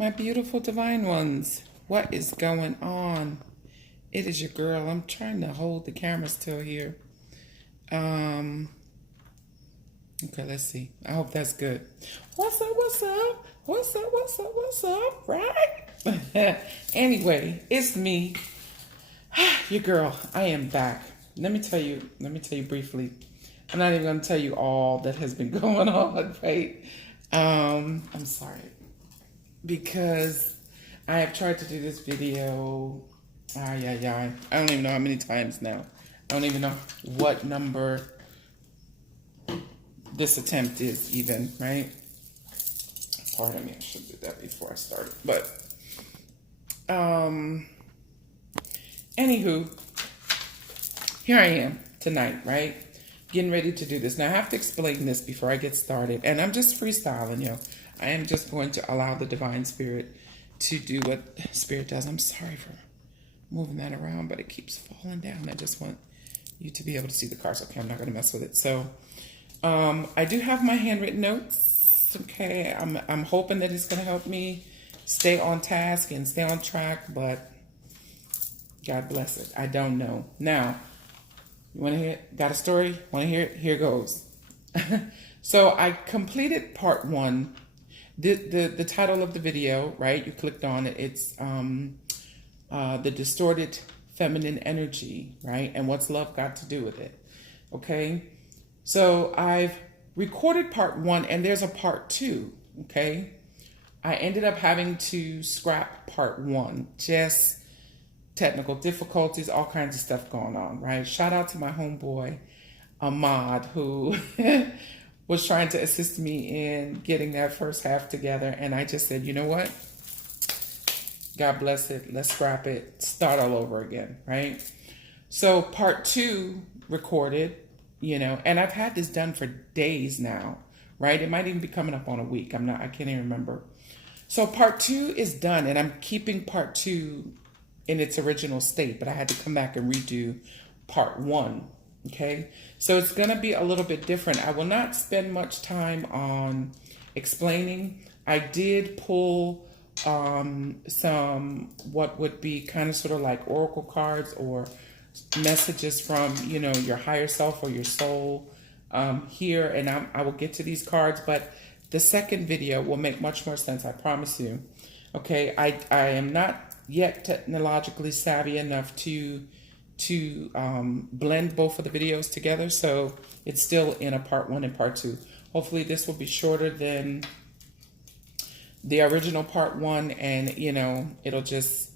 My beautiful divine ones, what is going on? It is your girl. I'm trying to hold the camera still here. Okay, let's see. I hope that's good. What's up? What's up? What's up? What's up? What's up? Right? Anyway, it's me, your girl. I am back. Let me tell you briefly. I'm not even going to tell you all that has been going on, right? I'm sorry. Because I have tried to do this video, I don't even know how many times now. I don't even know what number this attempt is even, right? Pardon me, I should do that before I started. But, anywho, here I am tonight, right? Getting ready to do this. Now, I have to explain this before I get started. And I'm just freestyling, yo. I am just going to allow the divine spirit to do what spirit does. I'm sorry for moving that around, but it keeps falling down. I just want you to be able to see the cards. Okay, I'm not going to mess with it. So, I do have my handwritten notes. Okay, I'm hoping that it's going to help me stay on task and stay on track, but God bless it. I don't know. Now, you want to hear it? Got a story? Want to hear it? Here goes. So I completed part one. The title of the video, right? You clicked on it. It's the distorted feminine energy, right? And what's love got to do with it? Okay. So I've recorded part one, and there's a part two. Okay. I ended up having to scrap part one. Just technical difficulties, all kinds of stuff going on, right? Shout out to my homeboy, Ahmad, who was trying to assist me in getting that first half together. And I just said, you know what? God bless it. Let's scrap it. Start all over again, right? So part two recorded, and I've had this done for days now, right? It might even be coming up on a week. I can't even remember. So part two is done, and I'm keeping part two in its original state, but I had to come back and redo part one. Okay, so it's going to be a little bit different. I will not spend much time on explaining. I did pull some what would be kind of sort of like oracle cards or messages from, your higher self or your soul here, and I will get to these cards, but the second video will make much more sense, I promise you. Okay, I am not yet technologically savvy enough to blend both of the videos together, so it's still in a part one and part two. Hopefully this will be shorter than the original part one, and it'll just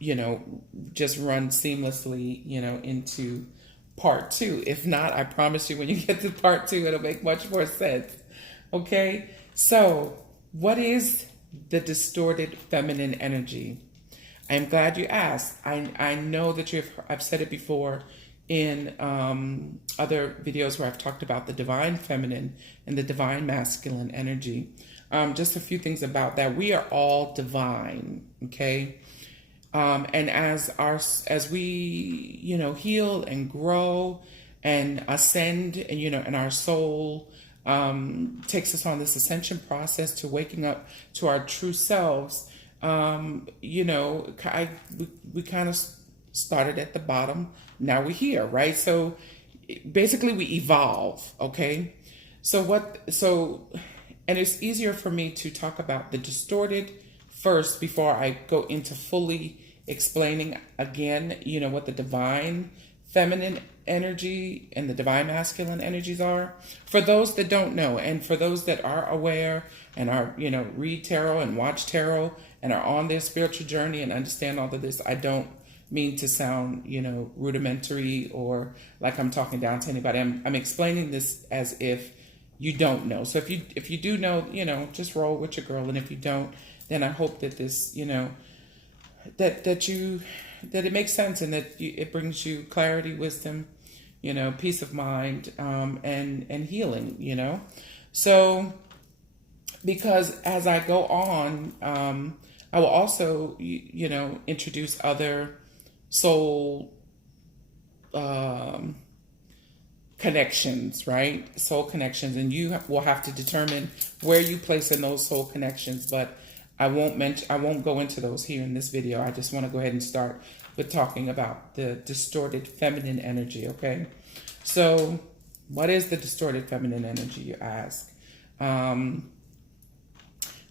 run seamlessly into part two. If not, I promise you when you get to part two, it'll make much more sense. Okay, so what is the distorted feminine energy? I am glad you asked. I know that I've said it before in other videos where I've talked about the divine feminine and the divine masculine energy. Just a few things about that. We are all divine, okay? And as we heal and grow and ascend, and our soul takes us on this ascension process to waking up to our true selves. We kind of started at the bottom. Now we're here, right? So basically we evolve, okay? And it's easier for me to talk about the distorted first before I go into fully explaining again, what the divine feminine energy and the divine masculine energies are. For those that don't know, and for those that are aware and are, read tarot and watch tarot and are on their spiritual journey and understand all of this, I don't mean to sound, rudimentary or like I'm talking down to anybody. I'm explaining this as if you don't know. So if you do know, just roll with your girl. And if you don't, then I hope that this, that it makes sense, and that it brings you clarity, wisdom, peace of mind, and healing, So, because as I go on, I will also, introduce other soul connections, right? Soul connections, and you will have to determine where you place in those soul connections. But I won't go into those here in this video. I just want to go ahead and start with talking about the distorted feminine energy, okay? So, what is the distorted feminine energy, you ask?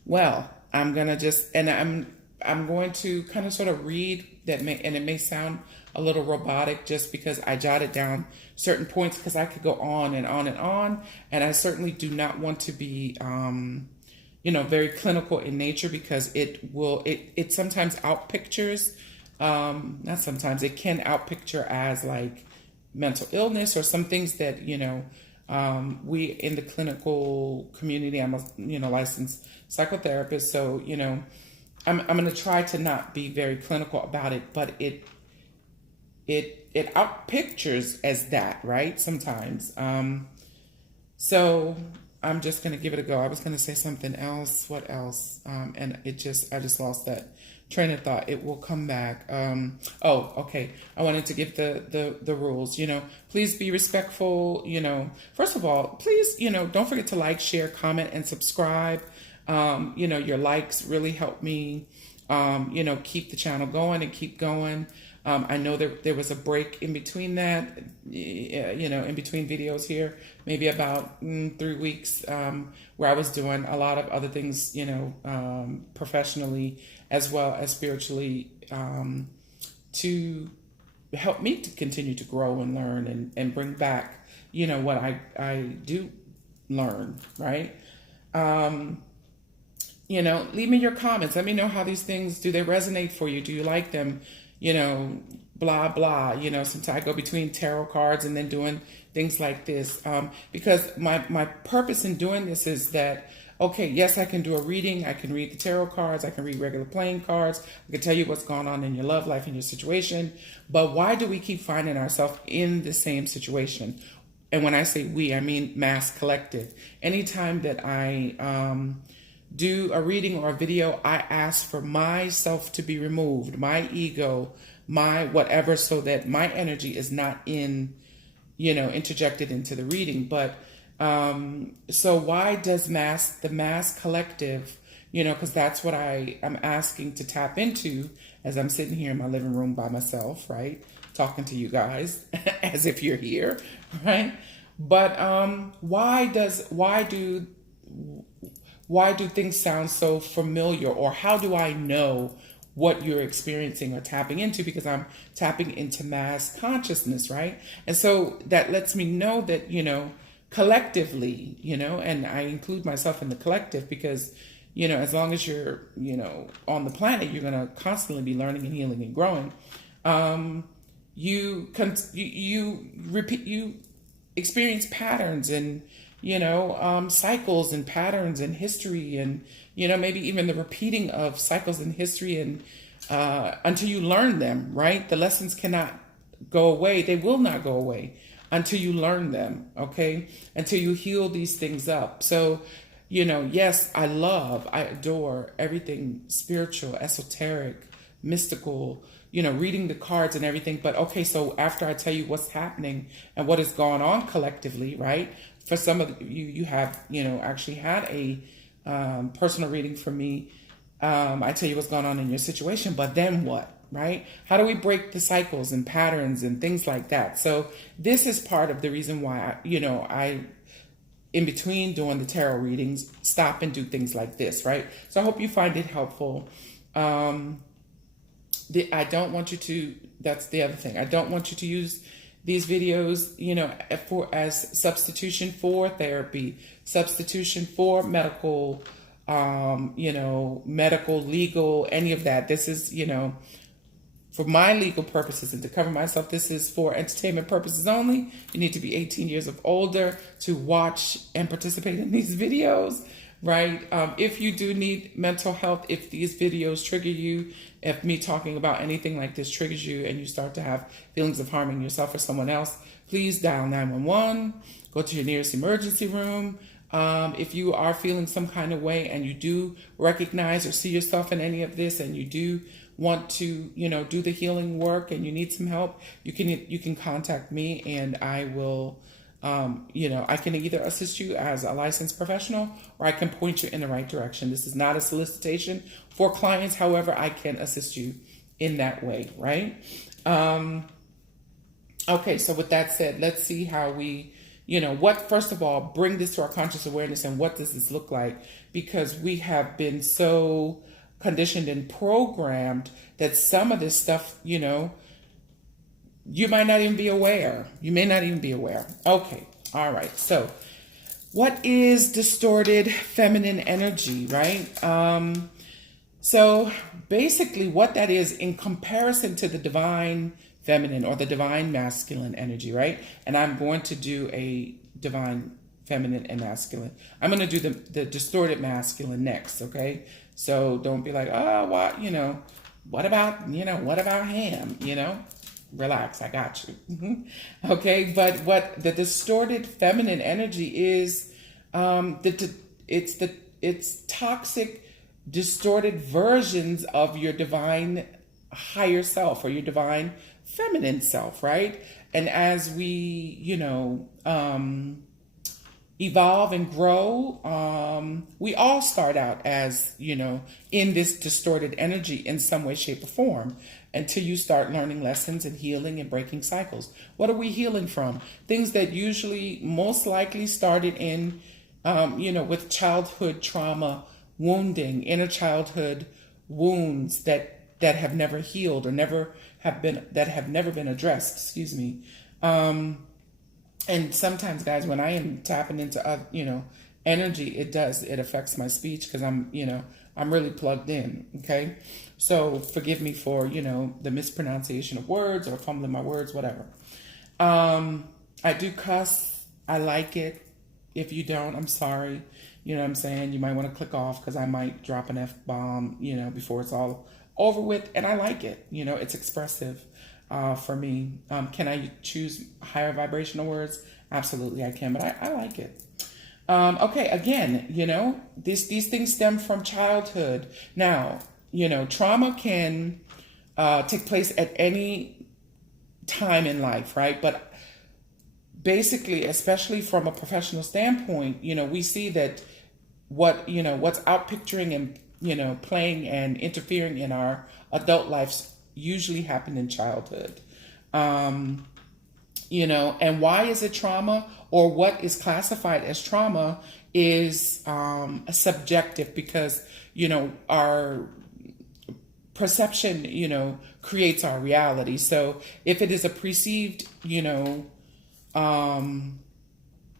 Well, I'm going to just, and I'm going to kind of sort of read that, and it may sound a little robotic just because I jotted down certain points, because I could go on and on and on, and I certainly do not want to be, very clinical in nature, because it sometimes outpictures, not sometimes, it can outpicture as like mental illness or some things that, we in the clinical community, I'm a, licensed psychotherapist. So, I'm going to try to not be very clinical about it, but it outpictures as that, right? Sometimes. So I'm just going to give it a go. I was going to say something else. What else? And I just lost that train of thought. It will come back. Okay. I wanted to give the rules, please be respectful. First of all, please, don't forget to like, share, comment, and subscribe. Your likes really help me, keep the channel going and keep going. I know there was a break in between that, in between videos here, maybe about 3 weeks, where I was doing a lot of other things, professionally as well as spiritually, to help me to continue to grow and learn and bring back, what I do learn, right? Leave me your comments. Let me know how these things, do they resonate for you? Do you like them? Blah, blah. Sometimes I go between tarot cards and then doing things like this. Because my purpose in doing this is that, okay, yes, I can do a reading. I can read the tarot cards. I can read regular playing cards. I can tell you what's going on in your love life and your situation. But why do we keep finding ourselves in the same situation? And when I say we, I mean mass collective. Anytime that I do a reading or a video, I ask for myself to be removed, my ego, my whatever, so that my energy is not interjected into the reading. But so why does the mass collective, because that's what I'm asking to tap into as I'm sitting here in my living room by myself, right? Talking to you guys as if you're here, right? But why do things sound so familiar, or how do I know what you're experiencing or tapping into? Because I'm tapping into mass consciousness, right? And so that lets me know that, collectively, and I include myself in the collective, because, as long as you're, on the planet, you're going to constantly be learning and healing and growing. You experience patterns and, cycles and patterns and history, and, maybe even the repeating of cycles in history, and until you learn them, right? The lessons cannot go away. They will not go away until you learn them, okay? Until you heal these things up. So, yes, I adore everything spiritual, esoteric, mystical, reading the cards and everything. But okay, so after I tell you what's happening and what has gone on collectively, right? For some of you, you have, actually had a personal reading from me. I tell you what's going on in your situation, but then what, right? How do we break the cycles and patterns and things like that? So this is part of the reason why, I in between doing the tarot readings, stop and do things like this, right? So I hope you find it helpful. I don't want you to, that's the other thing. I don't want you to use these videos, as substitution for therapy, substitution for medical, medical, legal, any of that. This is, for my legal purposes and to cover myself. This is for entertainment purposes only. You need to be 18 years of older to watch and participate in these videos, right? If you do need mental health, if these videos trigger you, if me talking about anything like this triggers you and you start to have feelings of harming yourself or someone else, please dial 911, go to your nearest emergency room. If you are feeling some kind of way and you do recognize or see yourself in any of this, and you do want to, do the healing work and you need some help, you can contact me, and I will I can either assist you as a licensed professional or I can point you in the right direction. This is not a solicitation for clients. However, I can assist you in that way, right? Okay, so with that said, let's see how we, first of all, bring this to our conscious awareness and what does this look like? Because we have been so conditioned and programmed that some of this stuff, you might not even be aware. You may not even be aware. Okay. All right. So what is distorted feminine energy, right? So basically what that is in comparison to the divine feminine or the divine masculine energy, right? And I'm going to do a divine feminine and masculine. I'm going to do the distorted masculine next. Okay. So don't be like, oh, what about him, Relax, I got you. Okay, but what the distorted feminine energy is, it's toxic, distorted versions of your divine higher self or your divine feminine self, right? And as we, evolve and grow, we all start out as, in this distorted energy in some way, shape, or form until you start learning lessons and healing and breaking cycles. What are we healing from? Things that usually most likely started in, with childhood trauma, wounding, inner childhood wounds that have never healed or have never been addressed, excuse me. And sometimes, guys, when I am tapping into, energy, it affects my speech because I'm really plugged in. Okay. So forgive me for, the mispronunciation of words or fumbling my words, whatever. I do cuss. I like it. If you don't, I'm sorry. You know what I'm saying? You might want to click off because I might drop an F-bomb, before it's all over with. And I like it. It's expressive. For me, can I choose higher vibrational words? Absolutely, I can, but I like it. Okay, again, these things stem from childhood. Now, trauma can take place at any time in life, right? But basically, especially from a professional standpoint, we see that what's outpicturing and playing and interfering in our adult lives usually happen in childhood. And why is it trauma or what is classified as trauma is subjective because, our perception, creates our reality. So if it is a perceived,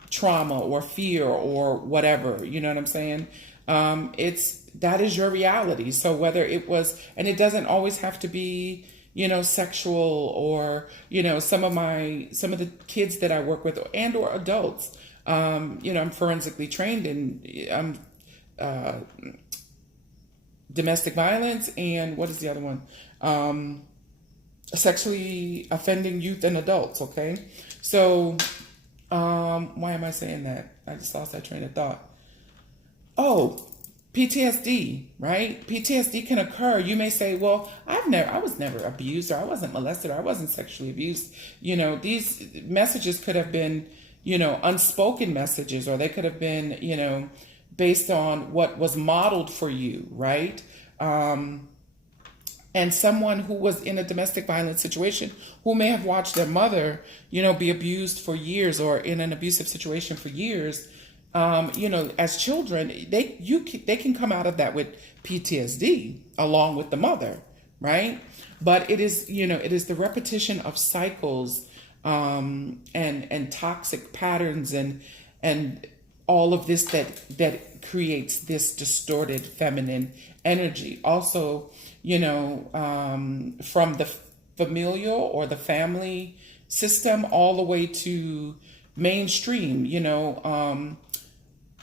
trauma or fear or whatever, you know what I'm saying? That is your reality. So whether it was, and it doesn't always have to be, sexual or, some of the kids that I work with and or adults, I'm forensically trained in, domestic violence and what is the other one? Sexually offending youth and adults. Okay. So, why am I saying that? I just lost that train of thought. Oh, PTSD, right? PTSD can occur. You may say, well, I was never abused or I wasn't molested or I wasn't sexually abused. These messages could have been, unspoken messages, or they could have been, based on what was modeled for you, right? And someone who was in a domestic violence situation who may have watched their mother, be abused for years or in an abusive situation for years, as children, they can come out of that with PTSD along with the mother, right? But it is, it is the repetition of cycles, and toxic patterns and all of this that creates this distorted feminine energy. Also, from the familial or the family system all the way to mainstream,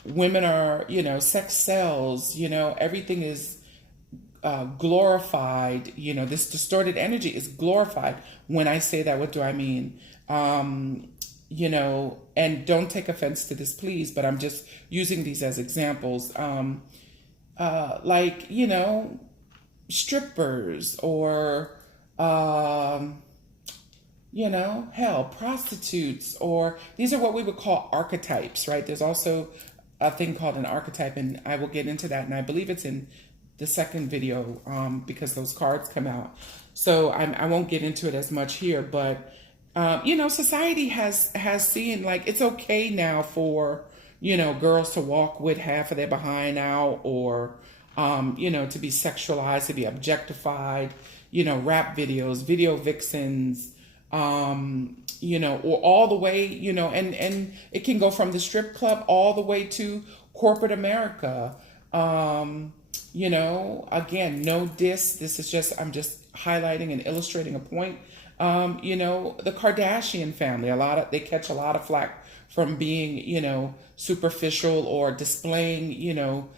women are, sex sells, everything is glorified. This distorted energy is glorified. When I say that, what do I mean? And don't take offense to this, please, but I'm just using these as examples. Like, strippers or, hell, prostitutes, or these are what we would call archetypes, right? There's also a thing called an archetype, and I will get into that, and I believe it's in the second video, because those cards come out. So I won't get into it as much here, but society has seen, like, it's okay now for girls to walk with half of their behind out, or to be sexualized, to be objectified, rap videos, video vixens, or all the way, and it can go from the strip club all the way to corporate America. Again, no diss. This is I'm just highlighting and illustrating a point. The Kardashian family, they catch a lot of flack from being, superficial or displaying,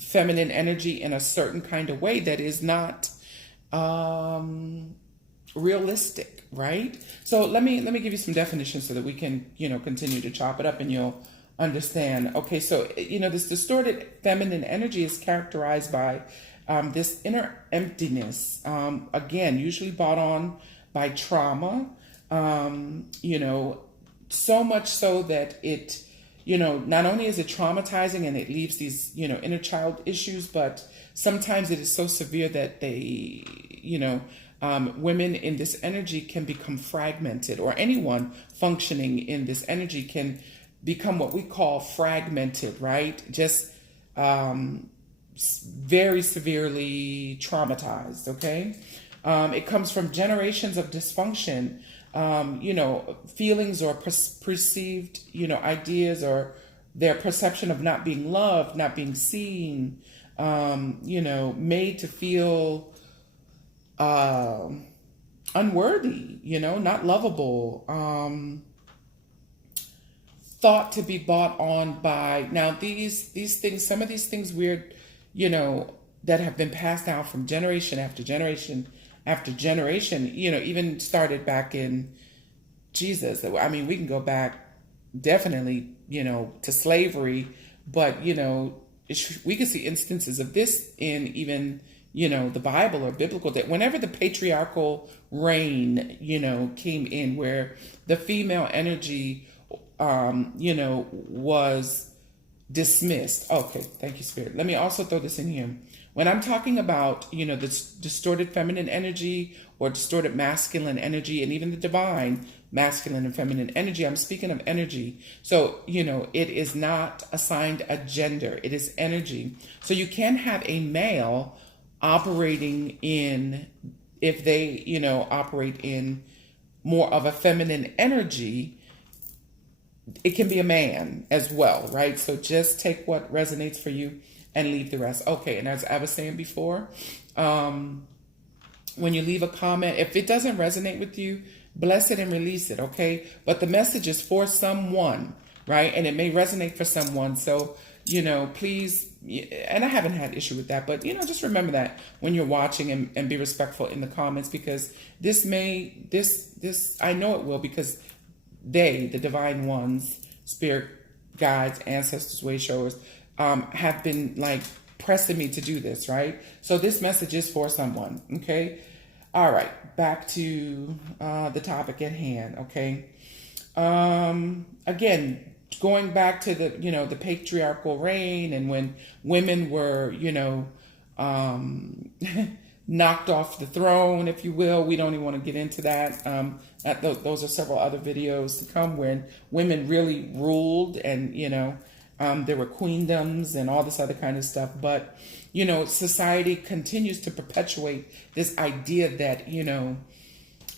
feminine energy in a certain kind of way that is not realistic, right? So let me give you some definitions so that we can continue to chop it up and you'll understand. Okay, so this distorted feminine energy is characterized by this inner emptiness, again, usually brought on by trauma, so much so that it not only is it traumatizing and it leaves these inner child issues, but sometimes it is so severe that they women in this energy can become fragmented, or anyone functioning in this energy can become what we call fragmented, right? Just very severely traumatized, okay? It comes from generations of dysfunction, feelings or perceived, ideas, or their perception of not being loved, not being seen, made to feel unworthy, not lovable, thought to be bought on by. Now these things, some of these things weird, that have been passed down from generation after generation after generation, even started back in Jesus. I mean, we can go back definitely, to slavery, but, we can see instances of this in even, the Bible or biblical, that whenever the patriarchal reign, came in, where the female energy, was dismissed. Okay, thank you, Spirit. Let me also throw this in here. When I'm talking about, this distorted feminine energy or distorted masculine energy, and even the divine masculine and feminine energy, I'm speaking of energy. So, it is not assigned a gender. It is energy. So you can have a male operating in, if they, operate in more of a feminine energy, it can be a man as well, right? So just take what resonates for you and leave the rest. Okay, and as I was saying before, when you leave a comment, if it doesn't resonate with you, bless it and release it, okay? But the message is for someone, right? And it may resonate for someone. So, please, and I haven't had issue with that, but, just remember that when you're watching, and be respectful in the comments, because this, I know it will, because the divine ones, spirit guides, ancestors, way showers, have been like pressing me to do this, right? So this message is for someone, okay? All right, back to the topic at hand, okay? Again, going back to the, the patriarchal reign, and when women were, knocked off the throne, if you will. We don't even want to get into that. Those are several other videos to come when women really ruled, and, there were queendoms and all this other kind of stuff. But, society continues to perpetuate this idea that,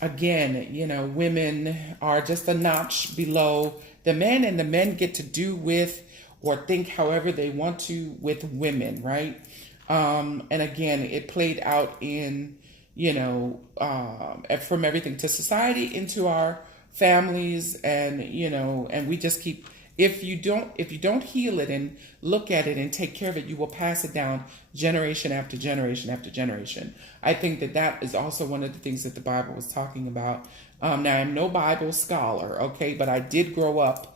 again, women are just a notch below the men, and the men get to do with or think however they want to with women, right? And again, it played out in, from everything to society into our families, and, and we just keep, if you don't heal it and look at it and take care of it, you will pass it down generation after generation after generation. I think that is also one of the things that the Bible was talking about. Now, I'm no Bible scholar, okay, but I did grow up,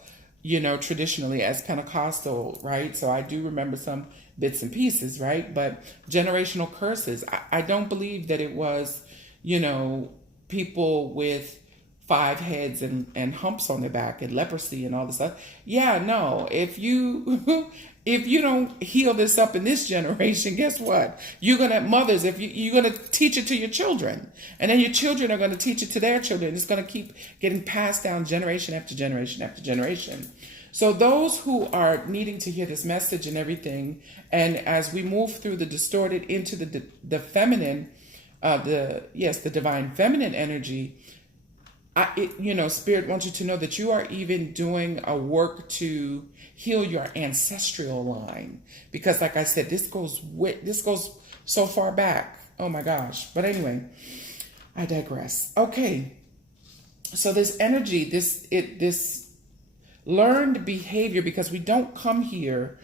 traditionally as Pentecostal, right? So I do remember some bits and pieces, right? But generational curses, I don't believe that it was, people with 5 heads and humps on their back and leprosy and all this stuff. Yeah, no. If you if you don't heal this up in this generation, guess what? You're gonna mothers. If you're gonna teach it to your children, and then your children are gonna teach it to their children. It's gonna keep getting passed down generation after generation after generation. So those who are needing to hear this message and everything, and as we move through the distorted into the feminine, the divine feminine energy. Spirit wants you to know that you are even doing a work to heal your ancestral line, because, like I said, this goes so far back. Oh my gosh! But anyway, I digress. Okay, so this energy, this learned behavior, because we don't come here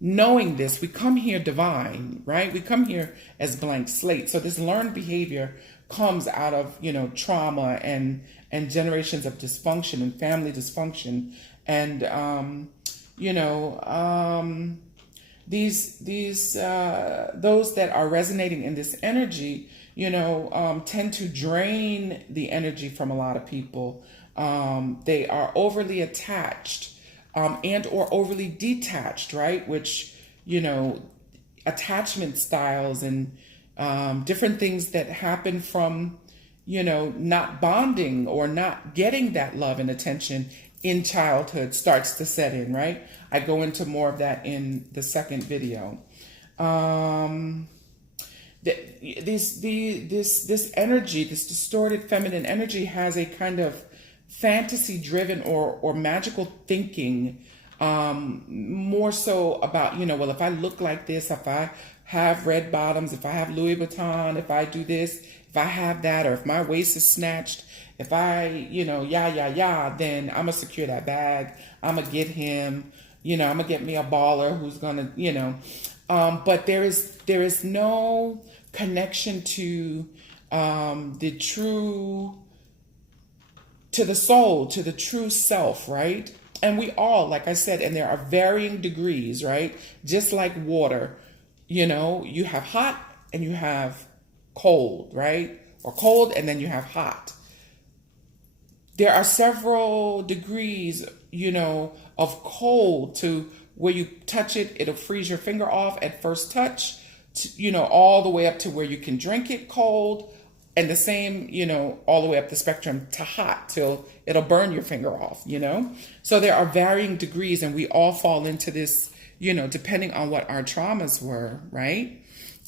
knowing this. We come here divine, right? We come here as blank slate. So this learned behavior comes out of trauma and generations of dysfunction and family dysfunction, and these those that are resonating in this energy tend to drain the energy from a lot of people. They are overly attached and or overly detached, right? Which attachment styles and different things that happen from not bonding or not getting that love and attention in childhood starts to set in, right? I go into more of that in the second video. This energy, this distorted feminine energy, has a kind of fantasy driven or magical thinking, more so about well, if I look like this, if I have red bottoms, if I have Louis Vuitton, if I do this, if I have that, or if my waist is snatched, if I then I'm gonna secure that bag, I'm gonna get him, I'm gonna get me a baller who's gonna but there is no connection to the soul, to the true self, right? And we all, like I said, and there are varying degrees, right? Just like water, you have hot and you have cold, right? Or cold and then you have hot. There are several degrees, of cold, to where you touch it, it'll freeze your finger off at first touch, all the way up to where you can drink it cold, and the same, all the way up the spectrum to hot till it'll burn your finger off, So there are varying degrees, and we all fall into this, depending on what our traumas were, right?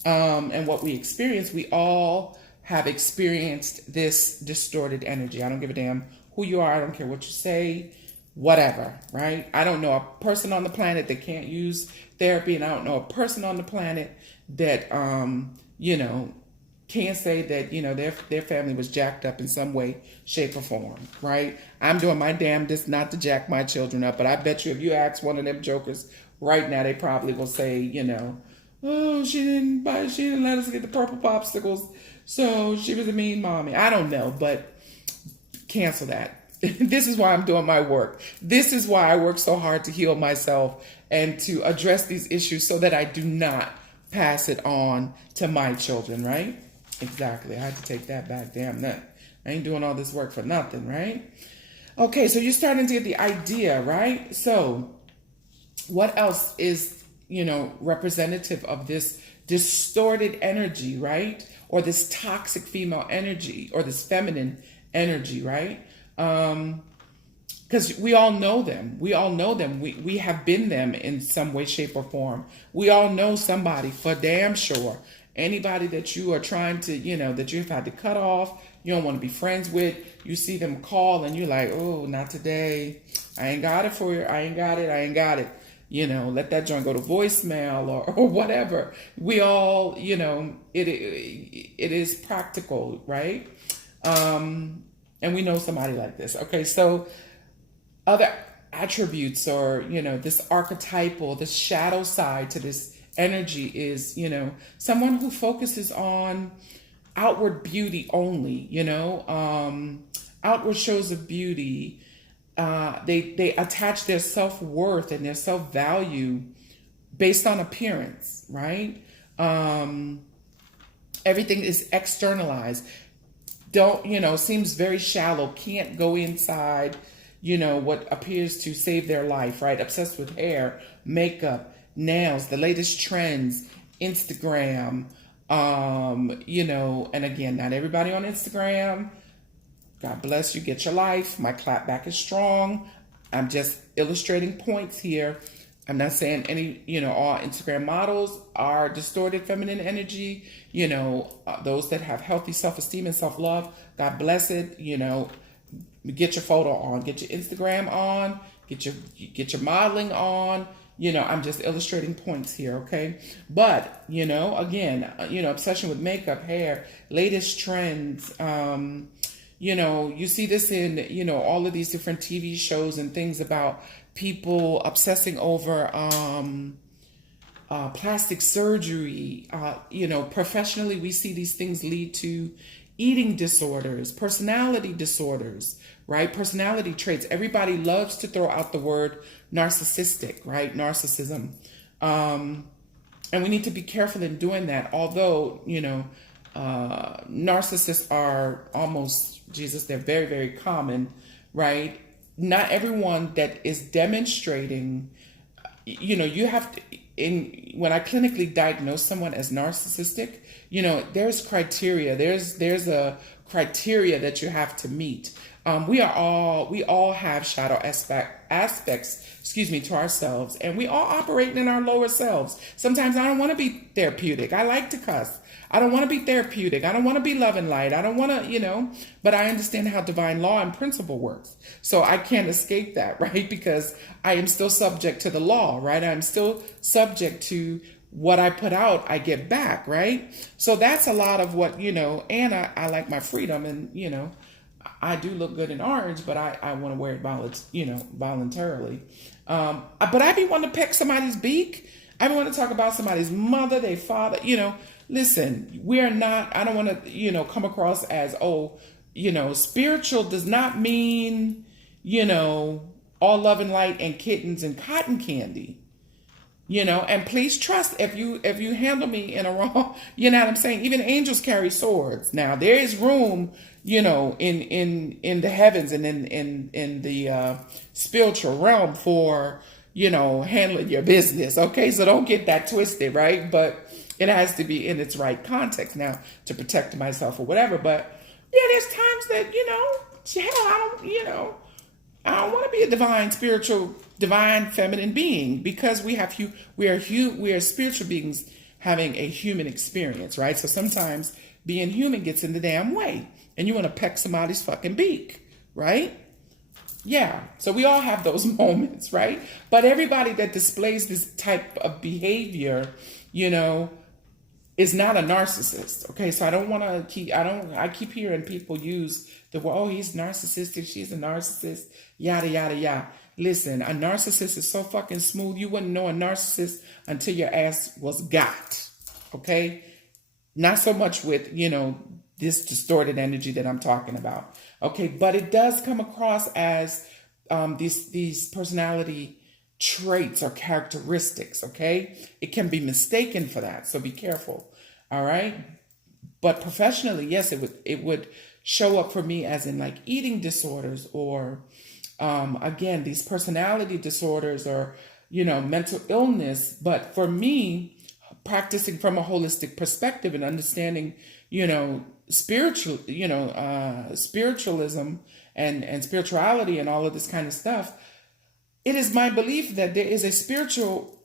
And what we experienced, we all have experienced this distorted energy. I don't give a damn who you are. I don't care what you say, whatever, right? I don't know a person on the planet that can't use therapy, and I don't know a person on the planet that, can't say that, their family was jacked up in some way, shape, or form, right? I'm doing my damnedest not to jack my children up, but I bet you if you ask one of them jokers right now, they probably will say, oh, she didn't let us get the purple popsicles, so she was a mean mommy. I don't know, but cancel that. This is why I'm doing my work. This is why I work so hard to heal myself and to address these issues so that I do not pass it on to my children, right? Exactly. I had to take that back. Damn that. I ain't doing all this work for nothing, right? Okay, so you're starting to get the idea, right? So what else is, representative of this distorted energy, right? Or this toxic female energy, or this feminine energy, right? Because we all know them. We all know them. We have been them in some way, shape, or form. We all know somebody for damn sure. Anybody that you are trying to, that you've had to cut off, you don't want to be friends with, you see them call and you're like, oh, not today. I ain't got it for you. I ain't got it. Let that joint go to voicemail or whatever. We all, it is practical, right? And we know somebody like this. Okay, so other attributes or, this archetypal, this shadow side to this energy is, someone who focuses on outward beauty only, outward shows of beauty. They attach their self-worth and their self-value based on appearance, right? Everything is externalized. don't, seems very shallow, can't go inside, what appears to save their life, right? Obsessed with hair, makeup, nails, the latest trends, Instagram, and again, not everybody on Instagram. God bless you, get your life. My clap back is strong. I'm just illustrating points here. I'm not saying any, all Instagram models are distorted feminine energy. Those that have healthy self-esteem and self-love, God bless it. Get your photo on, get your Instagram on, get your modeling on. I'm just illustrating points here, okay? But, again, obsession with makeup, hair, latest trends, you see this in, all of these different TV shows and things about people obsessing over plastic surgery. Professionally, we see these things lead to eating disorders, personality disorders, right? Personality traits. Everybody loves to throw out the word narcissistic, right? Narcissism. And we need to be careful in doing that. Although, narcissists are almost, they're very, very common, right? Not everyone that is demonstrating, you have to, when I clinically diagnose someone as narcissistic, there's criteria. There's a criteria that you have to meet. We all have shadow aspects, to ourselves, and we all operate in our lower selves. Sometimes I don't want to be therapeutic. I like to cuss. I don't want to be therapeutic. I don't want to be love and light. I don't want to, but I understand how divine law and principle works. So I can't escape that, right? Because I am still subject to the law, right? I'm still subject to what I put out, I get back, right? So that's a lot of what, and I like my freedom, and, I do look good in orange, but I want to wear it voluntarily. But I be wanting to peck somebody's beak. I want to talk about somebody's mother, their father, Listen, we're not, I don't want to, come across as, spiritual does not mean, all love and light and kittens and cotton candy. And please trust, if you handle me in a wrong, you know what I'm saying? Even angels carry swords. Now there is room, in the heavens and in the spiritual realm for, handling your business. Okay. So don't get that twisted, right? But it has to be in its right context now to protect myself or whatever. But yeah, there's times that, I don't want to be a divine, spiritual, divine feminine being, because we are spiritual beings having a human experience, right? So sometimes being human gets in the damn way, and you want to peck somebody's fucking beak, right? Yeah. So we all have those moments, right? But everybody that displays this type of behavior, is not a narcissist. Okay. So I keep hearing people use the word, oh, he's narcissistic, she's a narcissist, yada, yada, yada. Listen, a narcissist is so fucking smooth, you wouldn't know a narcissist until your ass was got. Okay. Not so much with, this distorted energy that I'm talking about. Okay. But it does come across as these personality traits or characteristics. Okay. It can be mistaken for that. So be careful. All right. But professionally, yes, it would show up for me as in like eating disorders or, again, these personality disorders or, mental illness. But for me, practicing from a holistic perspective and understanding, spiritualism and spirituality and all of this kind of stuff, it is my belief that there is a spiritual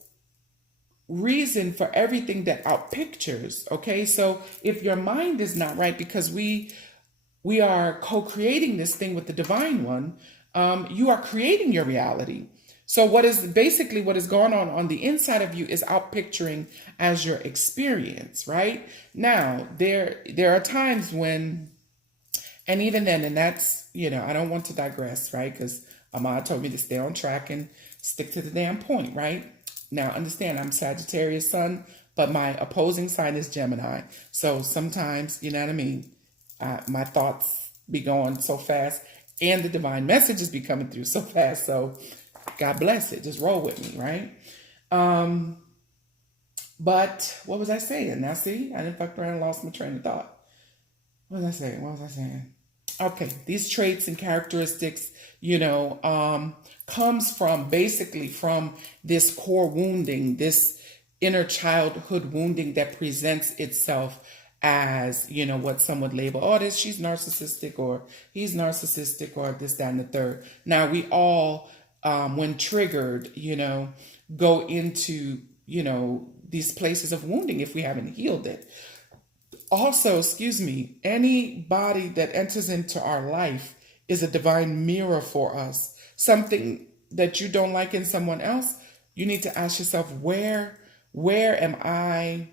reason for everything that outpictures. Okay, so if your mind is not right, because we are co-creating this thing with the divine one, you are creating your reality. So what is going on the inside of you is outpicturing as your experience, right? Now, there are times when, and even then, and that's, I don't want to digress, right? Because Ahmad told me to stay on track and stick to the damn point, right? Now, understand, I'm Sagittarius sun, but my opposing sign is Gemini. So sometimes, you know what I mean? My thoughts be going so fast and the divine messages be coming through so fast. So God bless it. Just roll with me, right? But what was I saying? Now, see, I didn't fuck around and lost my train of thought. What was I saying? What was I saying? Okay, these traits and characteristics, comes from basically from this core wounding, this inner childhood wounding that presents itself as, what some would label, oh, this she's narcissistic or he's narcissistic or this, that, and the third. Now we all, when triggered, go into, these places of wounding if we haven't healed it. Also, anybody that enters into our life is a divine mirror for us. Something that you don't like in someone else, you need to ask yourself, where am I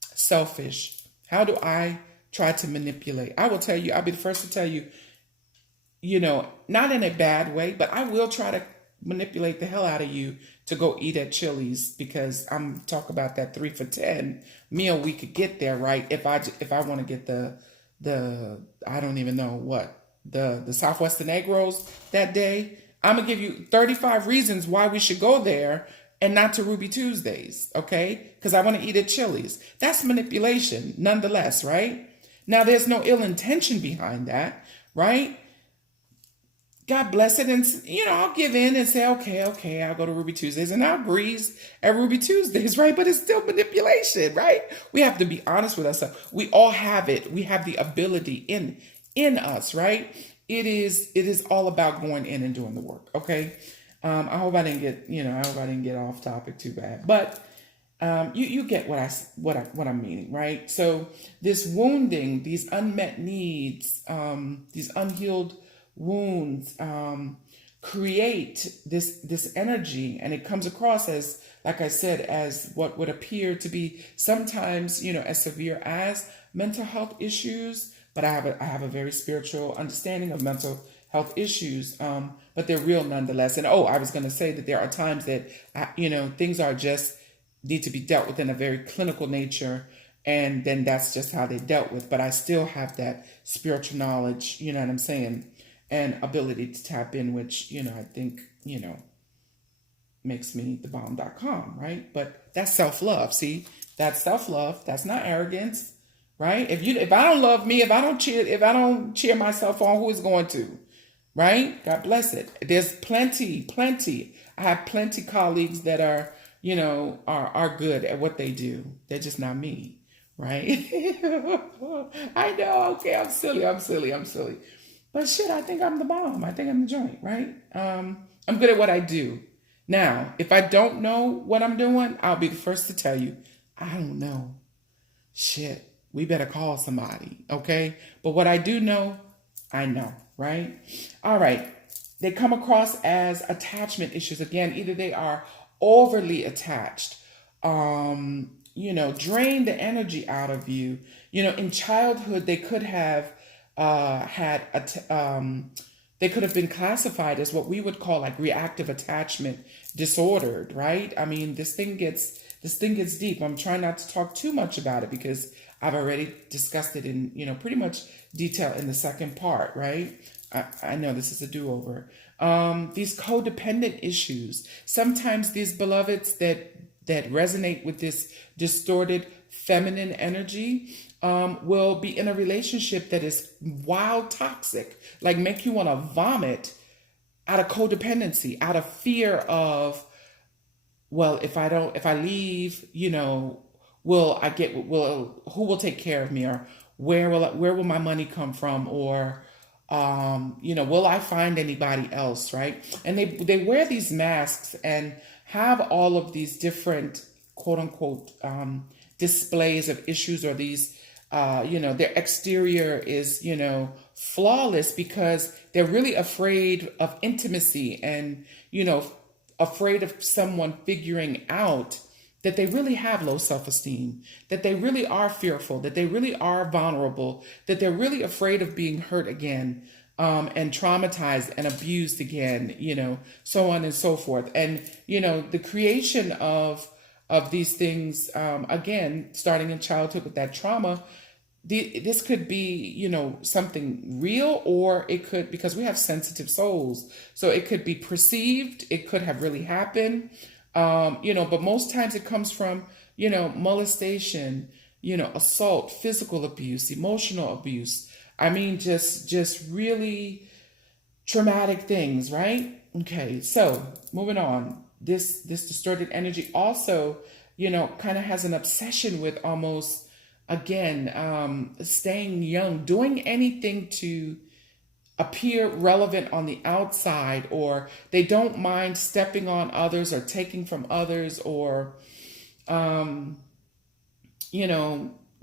selfish? How do I try to manipulate? I will tell you, I'll be the first to tell you, not in a bad way, but I will try to manipulate the hell out of you to go eat at Chili's, because I'm talk about that 3 for $10 meal. We could get there, right? If I want to get the I don't even know what, the Southwestern egg rolls that day, I'm gonna give you 35 reasons why we should go there and not to Ruby Tuesdays, okay? Because I want to eat at Chili's. That's manipulation, nonetheless, right? Now, there's no ill intention behind that, right? God bless it. And, I'll give in and say, okay, I'll go to Ruby Tuesdays and I'll breeze at Ruby Tuesdays, right? But it's still manipulation, right? We have to be honest with ourselves. We all have it. We have the ability in us, right? It is all about going in and doing the work, okay? I hope I didn't get off topic too bad, but you get what I'm meaning, right? So this wounding, these unmet needs, these unhealed wounds create this energy, and it comes across as, like I said, as what would appear to be sometimes as severe as mental health issues. But I have a very spiritual understanding of mental health issues, but they're real nonetheless. And I was going to say that there are times that things are just need to be dealt with in a very clinical nature, and then that's just how they dealt with. But I still have that spiritual knowledge, you know what I'm saying, and ability to tap in, which I think makes me thebomb.com, right? But that's self-love. See, that's self-love. That's not arrogance, right? If I don't love me, if I don't cheer myself on, who is going to? Right? God bless it. There's plenty. I have plenty colleagues that are, are good at what they do. They're just not me, right? I know. Okay, I'm silly. But shit, I think I'm the bomb. I think I'm the joint, right? I'm good at what I do. Now, if I don't know what I'm doing, I'll be the first to tell you, I don't know. Shit, we better call somebody, okay? But what I do know, I know, right? All right. They come across as attachment issues. Again, either they are overly attached, drain the energy out of you. In childhood, they could have they could have been classified as what we would call like reactive attachment disordered, right? I mean, this thing gets deep. I'm trying not to talk too much about it because I've already discussed it in, pretty much detail in the second part, right? I know this is a do-over. These codependent issues. Sometimes these beloveds that resonate with this distorted feminine energy will be in a relationship that is wild toxic, like make you want to vomit out of codependency, out of fear of, well, if I leave, who will take care of me, or where will my money come from, or will I find anybody else, right? And they wear these masks and have all of these different quote unquote displays of issues, or these their exterior is flawless because they're really afraid of intimacy and afraid of someone figuring out that they really have low self-esteem, that they really are fearful, that they really are vulnerable, that they're really afraid of being hurt again, and traumatized and abused again, so on and so forth. And, the creation of these things, again, starting in childhood with that trauma, this could be, something real, or it could, because we have sensitive souls, so it could be perceived, it could have really happened. But most times it comes from, molestation, assault, physical abuse, emotional abuse. I mean, just really traumatic things, right? Okay, so moving on. This distorted energy also, kind of has an obsession with almost, again, staying young, doing anything to appear relevant on the outside, or they don't mind stepping on others or taking from others, or um,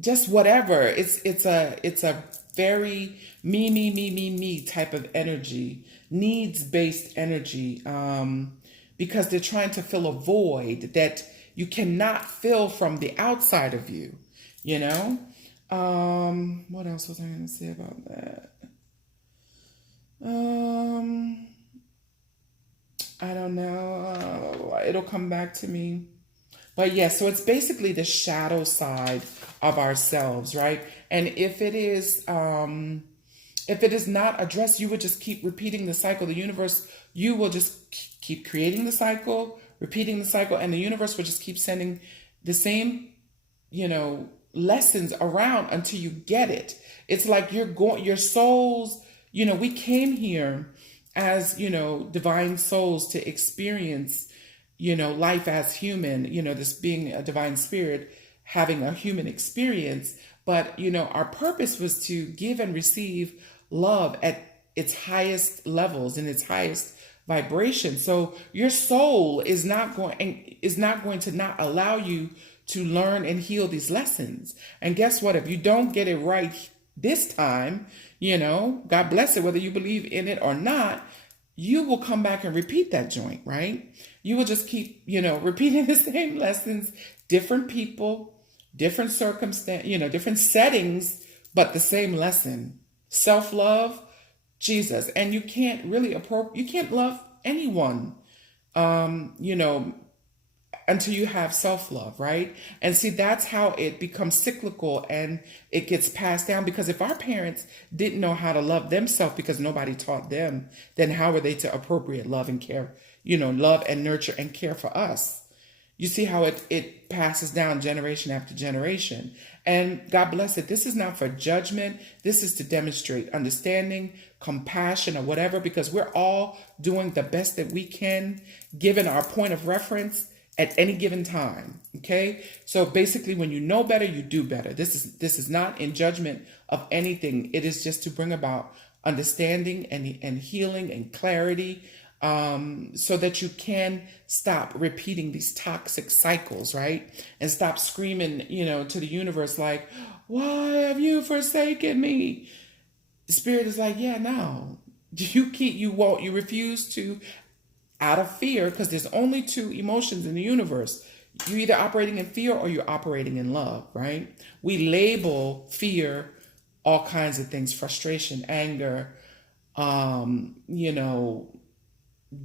just whatever. It's a very me type of energy, needs based energy, because they're trying to fill a void that you cannot fill from the outside of you. You know. What else was I going to say about that? I don't know. It'll come back to me. But yeah, so it's basically the shadow side of ourselves, right? And if it is not addressed, you would just keep repeating the cycle. The universe, you will just keep creating the cycle, repeating the cycle, and the universe will just keep sending the same, lessons around until you get it. It's like your souls, we came here as, divine souls to experience, life as human, this being a divine spirit, having a human experience. But, our purpose was to give and receive love at its highest levels and its highest vibration. So your soul is not going to not allow you to learn and heal these lessons. And guess what? If you don't get it right this time, God bless it, whether you believe in it or not, you will come back and repeat that joint, right? You will just keep, repeating the same lessons, different people, different circumstance, different settings, but the same lesson. Self-love, Jesus. And you can't really you can't love anyone, until you have self-love, right? And see, that's how it becomes cyclical and it gets passed down. Because if our parents didn't know how to love themselves because nobody taught them, then how were they to appropriate love and care, love and nurture and care for us? You see how it passes down generation after generation. And God bless it. This is not for judgment. This is to demonstrate understanding, compassion, or whatever, because we're all doing the best that we can, given our point of reference at any given time. Okay. So basically, when you know better, you do better. This is not in judgment of anything. It is just to bring about understanding and healing and clarity, so that you can stop repeating these toxic cycles, right? And stop screaming, to the universe like, why have you forsaken me? The spirit is like, yeah, no, you refuse to, out of fear, because there's only two emotions in the universe. You're either operating in fear or you're operating in love, right? We label fear all kinds of things: frustration, anger,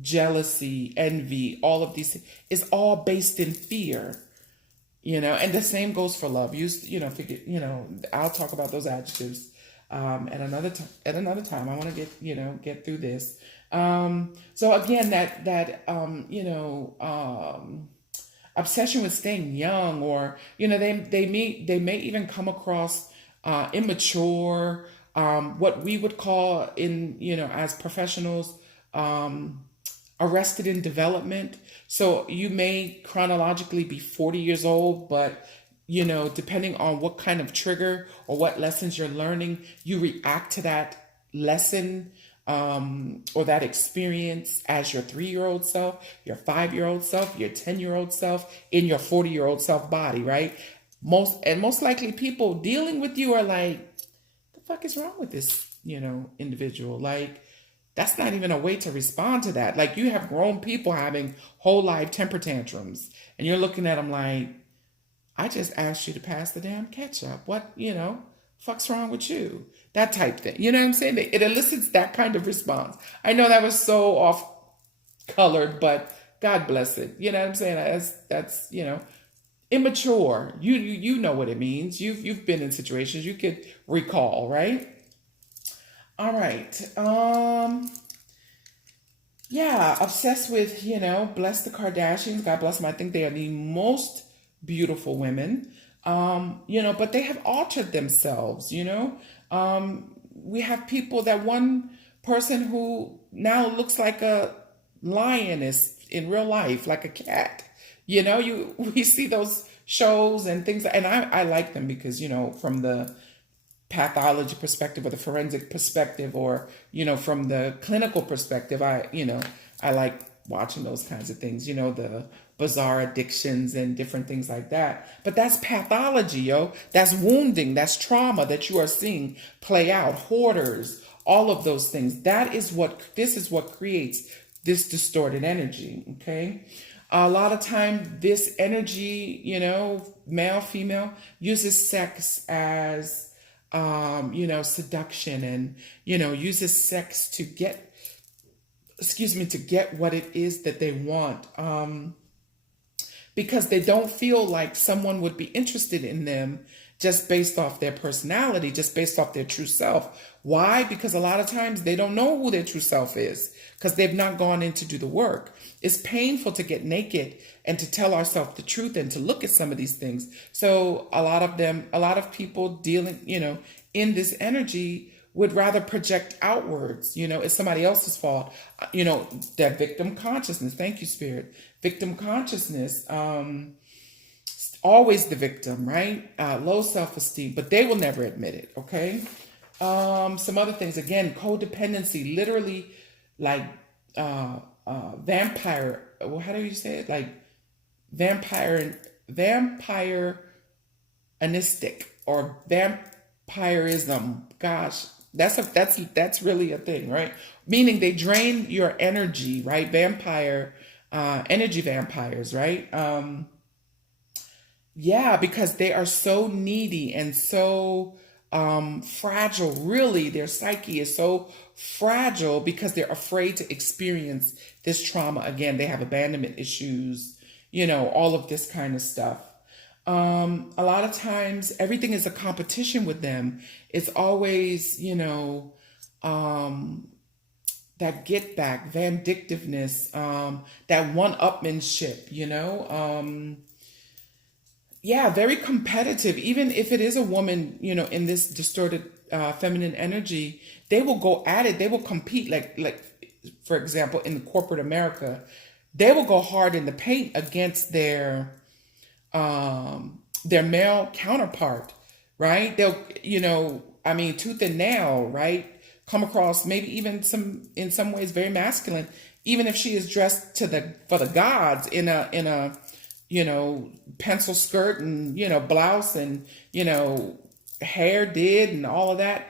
jealousy, envy, all of these things is all based in fear, and the same goes for love. I'll talk about those adjectives at another time. I want to get through this. So again, that obsession with staying young, or they may even come across immature, what we would call as professionals, arrested in development. So you may chronologically be 40 years old, but depending on what kind of trigger or what lessons you're learning, you react to that lesson, or that experience as your 3-year-old self, your 5-year-old self, your 10-year-old self, in your 40-year-old self body, right? Most likely people dealing with you are like, the fuck is wrong with this, individual? Like, that's not even a way to respond to that. Like, you have grown people having whole life temper tantrums, and you're looking at them like, I just asked you to pass the damn ketchup. What, fuck's wrong with you? That type thing. You know what I'm saying? It elicits that kind of response. I know that was so off colored, but God bless it. You know what I'm saying? That's immature. You know what it means. You've been in situations you could recall, right? All right. Yeah, obsessed with, bless the Kardashians. God bless them. I think they are the most beautiful women. But they have altered themselves, we have people, that one person who now looks like a lioness in real life, like a cat. We see those shows and things, and I like them because, from the pathology perspective or the forensic perspective, or from the clinical perspective, I like watching those kinds of things, the bizarre addictions and different things like that. But that's pathology, that's wounding, that's trauma that you are seeing play out, hoarders, all of those things. This is what creates this distorted energy. Okay, a lot of time this energy, male, female, uses sex as seduction, and uses sex to get what it is that they want, because they don't feel like someone would be interested in them just based off their personality, just based off their true self. Why? Because a lot of times they don't know who their true self is, because they've not gone in to do the work. It's painful to get naked and to tell ourselves the truth and to look at some of these things. So a lot of people dealing, in this energy would rather project outwards, it's somebody else's fault, that victim consciousness. Thank you, Spirit. Victim consciousness, always the victim, right? Low self-esteem, but they will never admit it, okay? Some other things, again, codependency, literally like vampire, well, how do you say it? Like vampiristic or vampirism. Gosh, that's really a thing, right? Meaning they drain your energy, right? Energy vampires, right? Because they are so needy and so fragile. Really, their psyche is so fragile because they're afraid to experience this trauma again. They have abandonment issues, all of this kind of stuff. A lot of times everything is a competition with them. It's always, that get back, vindictiveness, that one-upmanship, very competitive. Even if it is a woman, in this distorted feminine energy, they will go at it. They will compete. Like for example, in corporate America, they will go hard in the paint against their male counterpart, right? They'll, tooth and nail, right? Come across maybe even in some ways very masculine, even if she is dressed for the gods in a pencil skirt and, blouse and, hair did and all of that.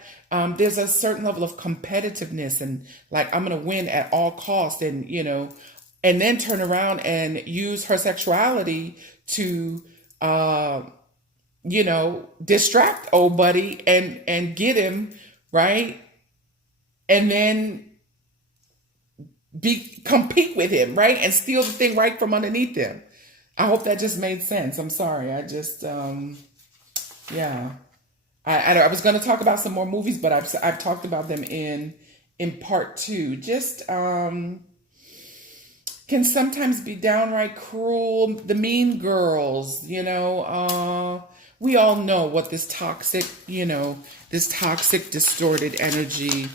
There's a certain level of competitiveness and like, I'm going to win at all costs, and, and then turn around and use her sexuality to, distract old buddy and get him, right? And then compete with him, right? And steal the thing right from underneath him. I hope that just made sense. I'm sorry. I just, I was going to talk about some more movies, but I've talked about them in part 2. Just, can sometimes be downright cruel. The Mean Girls, we all know what this toxic, distorted energy,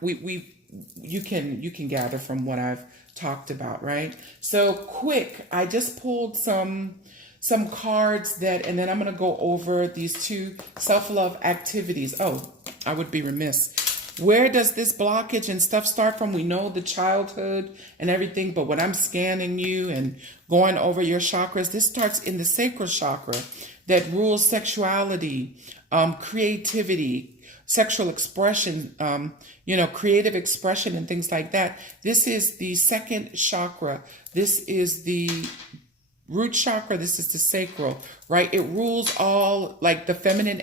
you can gather from what I've talked about, right? So quick, I just pulled some cards and then I'm going to go over these 2 self-love activities. Oh, I would be remiss. Where does this blockage and stuff start from? We know the childhood and everything, but when I'm scanning you and going over your chakras, this starts in the sacral chakra that rules sexuality, creativity, sexual expression, creative expression and things like that. This is the second chakra. This is the root chakra. This is the sacral, right? It rules all like the feminine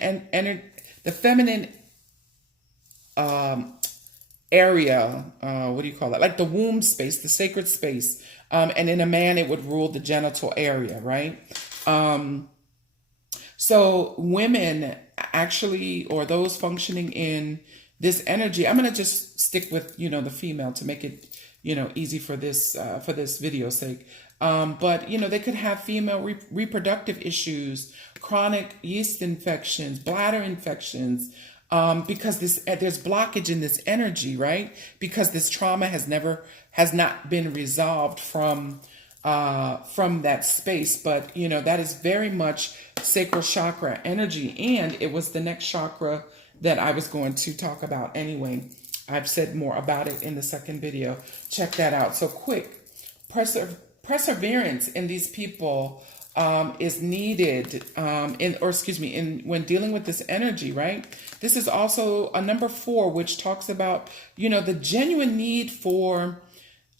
the feminine area. What do you call that? Like the womb space, the sacred space. And in a man, it would rule the genital area, right? So women actually, or those functioning in this energy, I'm going to just stick with, the female to make it, easy for this video's sake. But, they could have female reproductive issues, chronic yeast infections, bladder infections, because there's blockage in this energy, right? Because this trauma has not been resolved from that space. But, that is very much sacral chakra energy. And it was the next chakra that I was going to talk about anyway. I've said more about it in the second video. Check that out. So quick, perseverance in these people is needed when dealing with this energy, right? This is also a number 4, which talks about, the genuine need for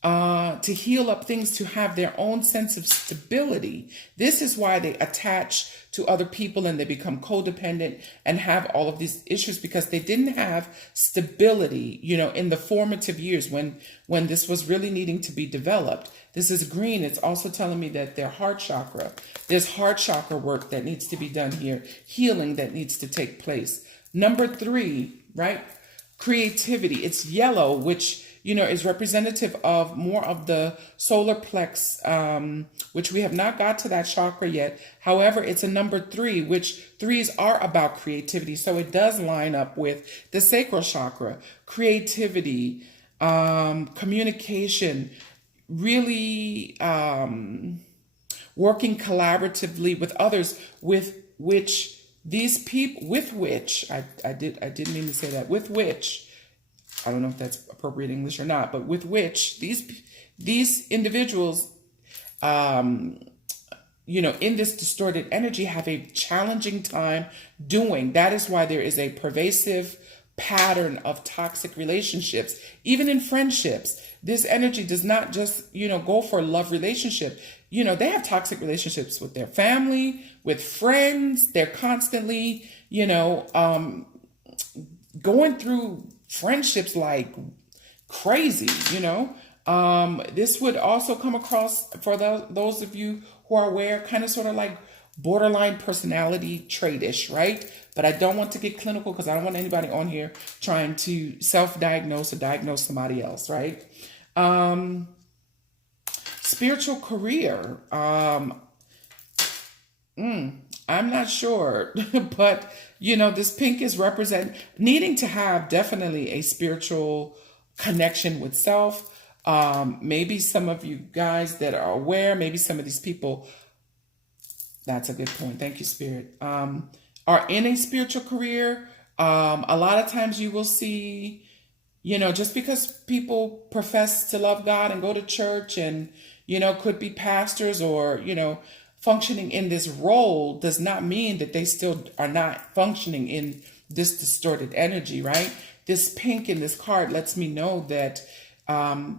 to heal up things, to have their own sense of stability. This is why they attach to other people and they become codependent and have all of these issues, because they didn't have stability, in the formative years when this was really needing to be developed. This is green. It's also telling me that their heart chakra, there's heart chakra work that needs to be done here, healing that needs to take place. Number 3, right? Creativity. It's yellow, which is representative of more of the solar plex, which we have not got to that chakra yet. However, it's a number 3, which 3s are about creativity. So it does line up with the sacral chakra, creativity, communication, really working collaboratively with others, with which these people, with which, I didn't mean to say that, with which, I don't know if that's appropriate English or not, but with which these individuals, in this distorted energy have a challenging time doing. That is why there is a pervasive pattern of toxic relationships, even in friendships. This energy does not just, go for a love relationship. They have toxic relationships with their family, with friends. They're constantly, going through friendships like crazy, This would also come across, for those of you who are aware, kind of sort of like borderline personality trait-ish, right? But I don't want to get clinical because I don't want anybody on here trying to self-diagnose or diagnose somebody else, right? Spiritual career. I'm not sure, but this pink is needing to have definitely a spiritual connection with self. Maybe some of you guys that are aware, maybe some of these people, that's a good point. Thank you, Spirit, are in a spiritual career. A lot of times you will see, just because people profess to love God and go to church and, could be pastors or, functioning in this role, does not mean that they still are not functioning in this distorted energy, right? This pink in this card lets me know that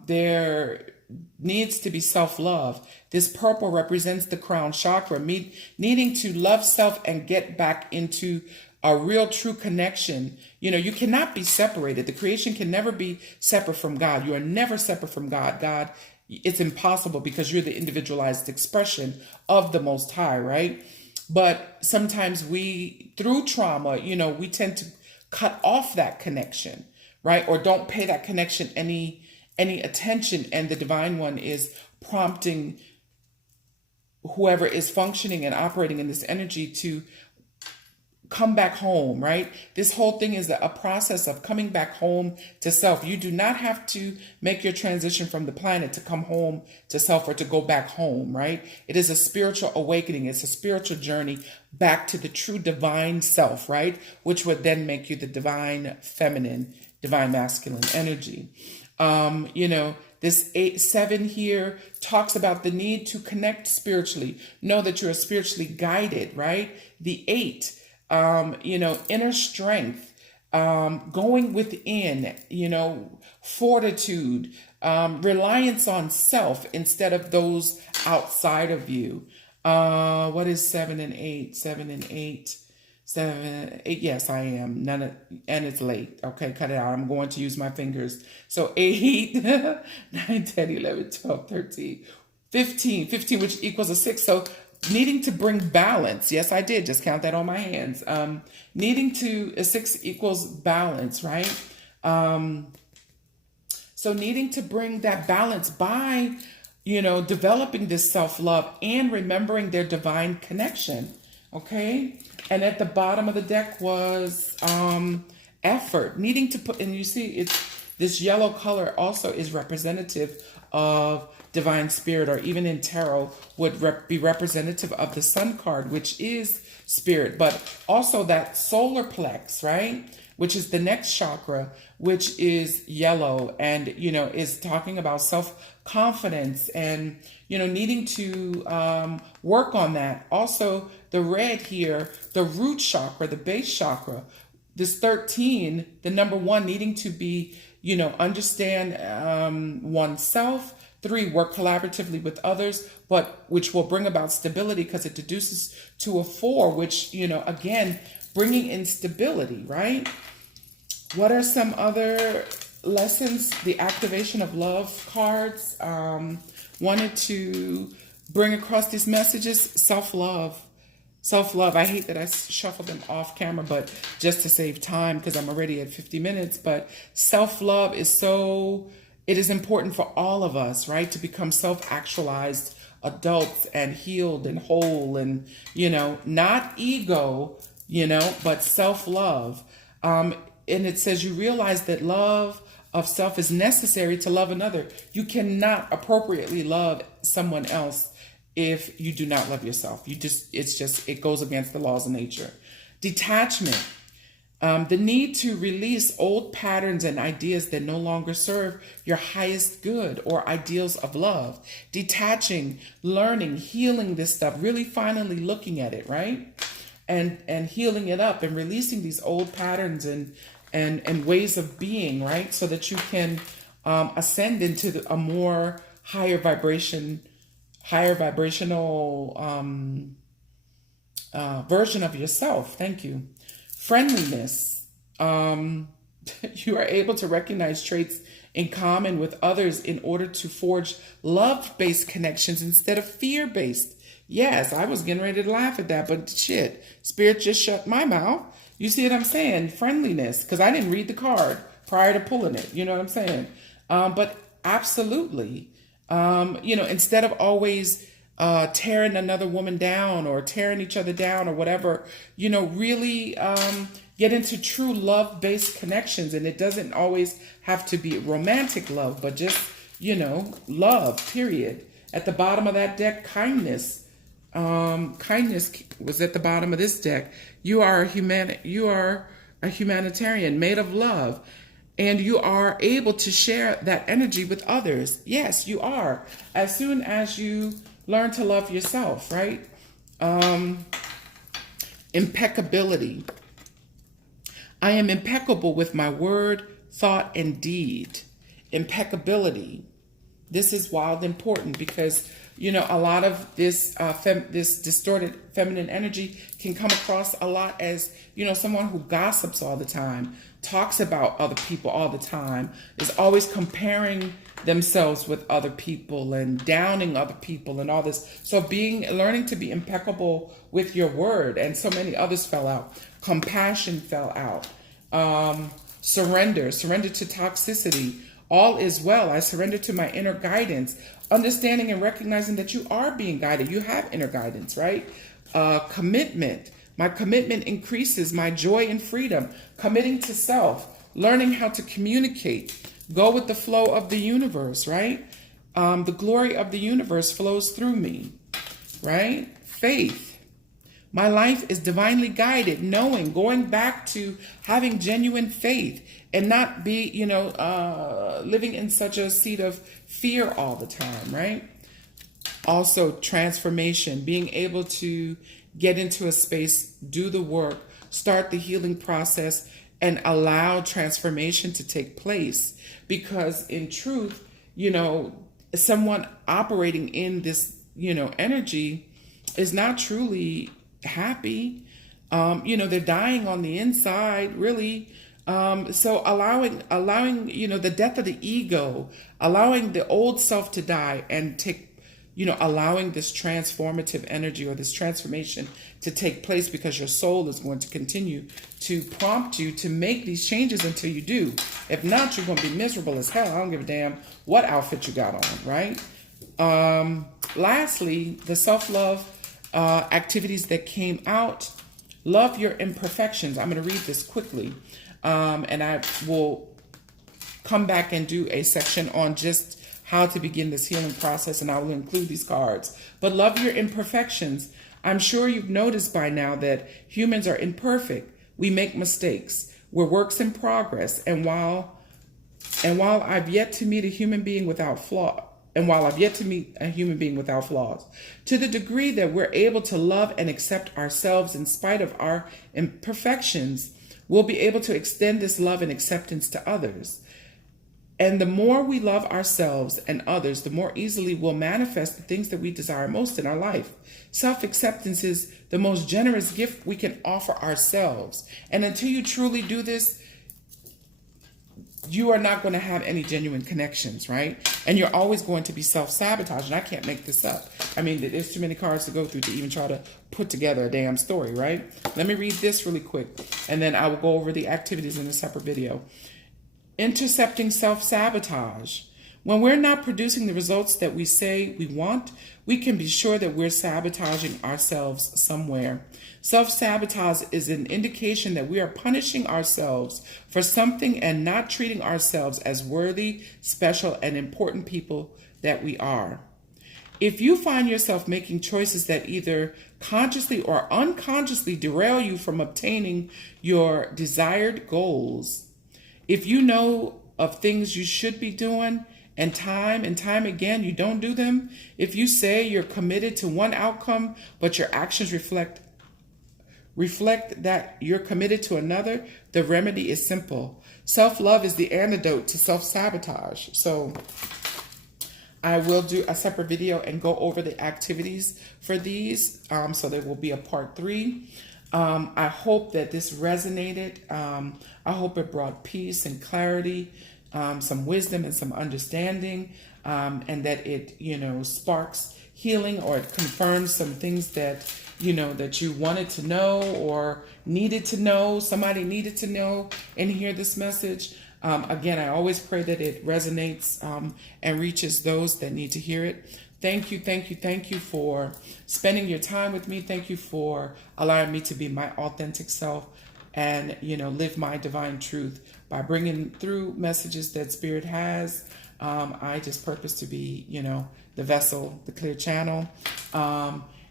there needs to be self-love. This purple represents the crown chakra, needing to love self and get back into a real true connection. You cannot be separated. The creation can never be separate from God. You are never separate from God. God, it's impossible, because you're the individualized expression of the Most High, right? But sometimes through trauma, we tend to cut off that connection, right? Or don't pay that connection any attention. And the Divine One is prompting whoever is functioning and operating in this energy to come back home, right? This whole thing is a process of coming back home to self. You do not have to make your transition from the planet to come home to self or to go back home, right? It is a spiritual awakening. It's a spiritual journey back to the true divine self, right? Which would then make you the divine feminine, divine masculine energy. This 8-7 here talks about the need to connect spiritually. Know that you're spiritually guided, right? The 8, inner strength, going within, fortitude, reliance on self instead of those outside of you. What is 7 and 8? 7 and 8. 7, 8. Yes, I am. And it's late. Okay, cut it out. I'm going to use my fingers. So 8, 9, 10, 11, 12, 13, 15. 15, which equals a 6. So needing to bring balance. Yes, I did. Just count that on my hands. A 6 equals balance, right? So needing to bring that balance by, developing this self-love and remembering their divine connection. Okay. And at the bottom of the deck was effort, needing to put, and you see it's this yellow color also is representative of divine spirit, or even in tarot would be representative of the sun card, which is spirit, but also that solar plex, right? Which is the next chakra, which is yellow and, is talking about self-confidence and, needing to work on that. Also, the red here, the root chakra, the base chakra, this 13, the number 1, needing to be, understand oneself. 3, work collaboratively with others, but which will bring about stability because it deduces to a 4, which, again, bringing in stability, right? What are some other lessons? The activation of love cards. Wanted to bring across these messages. Self-love. Self-love. I hate that I shuffled them off camera, but just to save time because I'm already at 50 minutes. But self-love is it is important for all of us, right? To become self-actualized adults and healed and whole and, not ego, but self-love. And it says you realize that love of self is necessary to love another. You cannot appropriately love someone else if you do not love yourself. It goes against the laws of nature. Detachment, the need to release old patterns and ideas that no longer serve your highest good or ideals of love. Detaching, learning, healing this stuff, really finally looking at it, right? And healing it up and releasing these old patterns and ways of being, right? So that you can ascend into a more higher vibrational version of yourself. Thank you. Friendliness. You are able to recognize traits in common with others in order to forge love-based connections instead of fear-based. Yes, I was getting ready to laugh at that, but shit, Spirit just shut my mouth. You see what I'm saying? Friendliness, because I didn't read the card prior to pulling it. You know what I'm saying? But absolutely, instead of always tearing another woman down or tearing each other down or whatever, really get into true love-based connections. And it doesn't always have to be romantic love, but just, love, period. At the bottom of that deck, kindness. Kindness was at the bottom of this deck. You are a humanitarian made of love, and you are able to share that energy with others. Yes, you are. As soon as you learn to love yourself, right? Impeccability. I am impeccable with my word, thought, and deed. Impeccability. This is wild important because a lot of this this distorted feminine energy can come across a lot as, someone who gossips all the time, talks about other people all the time, is always comparing themselves with other people and downing other people and all this. So learning to be impeccable with your word, and so many others fell out. Compassion fell out. Surrender to toxicity. All is well. I surrender to my inner guidance. Understanding and recognizing that you are being guided. You have inner guidance, right? Commitment. My commitment increases my joy and freedom. Committing to self. Learning how to communicate. Go with the flow of the universe, right? The glory of the universe flows through me, right? Faith. My life is divinely guided, going back to having genuine faith and not be, living in such a seat of fear all the time, right? Also, transformation, being able to get into a space, do the work, start the healing process, and allow transformation to take place. Because in truth, someone operating in this, energy is not truly happy. They're dying on the inside, really. So allowing, the death of the ego, allowing the old self to die and allowing this transformative energy or this transformation to take place, because your soul is going to continue to prompt you to make these changes until you do. If not, you're going to be miserable as hell. I don't give a damn what outfit you got on, right? Lastly, the self-love activities that came out. Love your imperfections. I'm going to read this quickly, and I will come back and do a section on just how to begin this healing process, and I will include these cards. But love your imperfections. I'm sure you've noticed by now that humans are imperfect. We make mistakes. We're works in progress. And while I've yet to meet a human being without flaw, to the degree that we're able to love and accept ourselves in spite of our imperfections, we'll be able to extend this love and acceptance to others. And the more we love ourselves and others, the more easily we'll manifest the things that we desire most in our life. Self-acceptance is the most generous gift we can offer ourselves. And until you truly do this, you are not going to have any genuine connections, right? And you're always going to be self-sabotaging. I can't make this up. I mean, there's too many cards to go through to even try to put together a damn story, right? Let me read this really quick, and then I will go over the activities in a separate video. Intercepting self-sabotage. When we're not producing the results that we say we want, we can be sure that we're sabotaging ourselves somewhere. Self-sabotage is an indication that we are punishing ourselves for something and not treating ourselves as worthy, special, and important people that we are. If you find yourself making choices that either consciously or unconsciously derail you from obtaining your desired goals, if you know of things you should be doing and time again you don't do them, if you say you're committed to one outcome but your actions reflect that you're committed to another, the remedy is simple. Self-love is the antidote to self-sabotage. So I will do a separate video and go over the activities for these. So there will be a part 3. I hope that this resonated. I hope it brought peace and clarity, some wisdom and some understanding, and that it, sparks healing, or it confirms some things that, that you wanted to know or needed to know, somebody needed to know and hear this message. Again, I always pray that it resonates and reaches those that need to hear it. Thank you for spending your time with me. Thank you for allowing me to be my authentic self and, live my divine truth by bringing through messages that Spirit has. I just purpose to be, the vessel, the clear channel.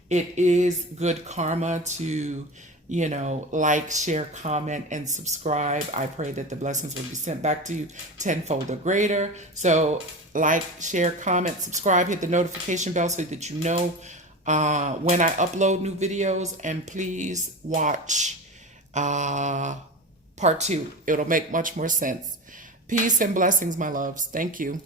It is good karma to, like, share, comment, and subscribe. I pray that the blessings will be sent back to you tenfold or greater. So like, share, comment, subscribe, hit the notification bell so that you know when I upload new videos. And please watch part 2. It'll make much more sense. Peace and blessings, my loves. Thank you.